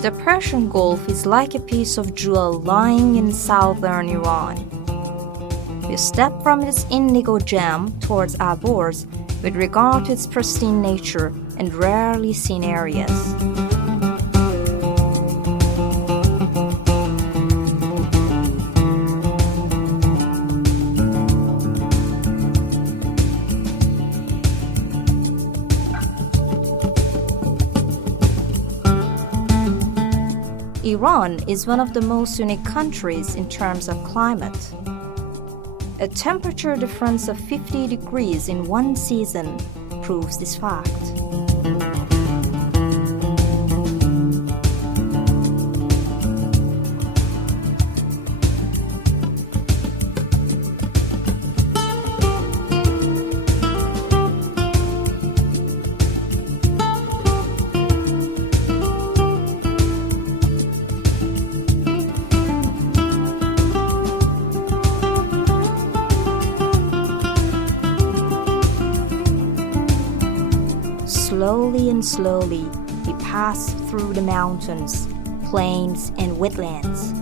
The Persian Gulf is like a piece of jewel lying in southern Iran. You step from its indigo gem towards Alborz with regard to its pristine nature and rarely seen areas. Iran is one of the most unique countries in terms of climate. A temperature difference of 50 degrees in one season proves this fact. Slowly and slowly, we pass through the mountains, plains, and wetlands.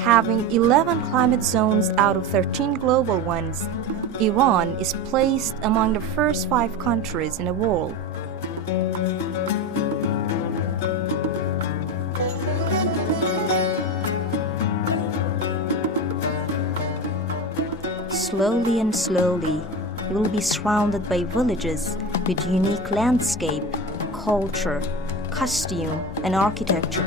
Having 11 climate zones out of 13 global ones, Iran is placed among the first 5 countries in the world. Slowly and slowly, you will be surrounded by villages with unique landscape, culture, costume, and architecture.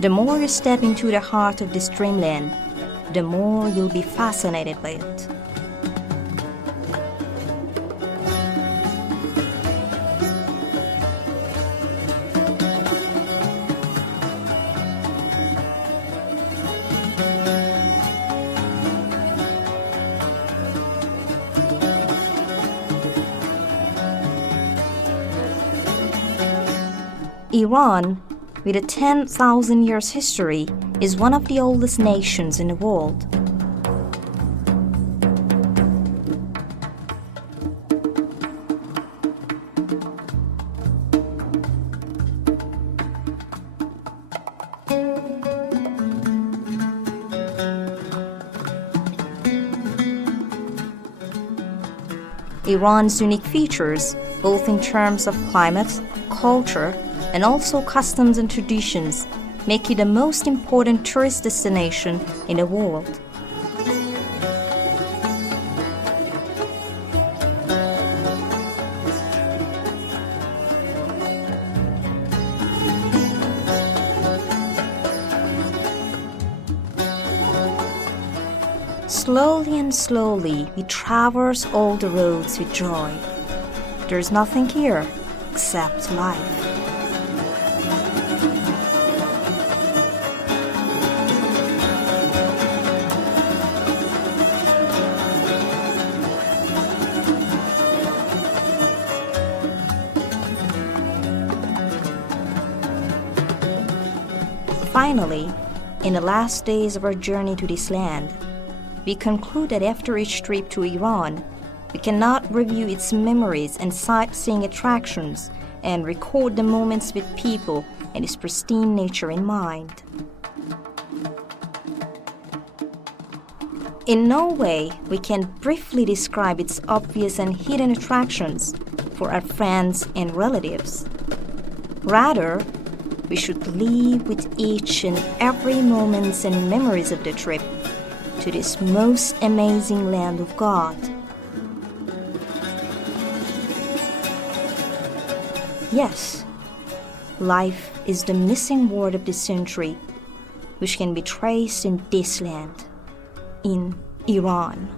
The more you step into the heart of this dreamland, the more you'll be fascinated by it. Iran, with a 10,000 years history, is one of the oldest nations in the world. Iran's unique features, both in terms of climate, culture, and also customs and traditions, make it the most important tourist destination in the world. Slowly and slowly, we traverse all the roads with joy. There's nothing here except life. Finally, in the last days of our journey to this land, we conclude that after each trip to Iran, we cannot review its memories and sightseeing attractions and record the moments with people and its pristine nature in mind. In no way we can briefly describe its obvious and hidden attractions, for our friends and relatives. Rather, we should live with each and every moments and memories of the trip to this most amazing land of God. Yes, life is the missing word of this century, which can be traced in this land, in Iran.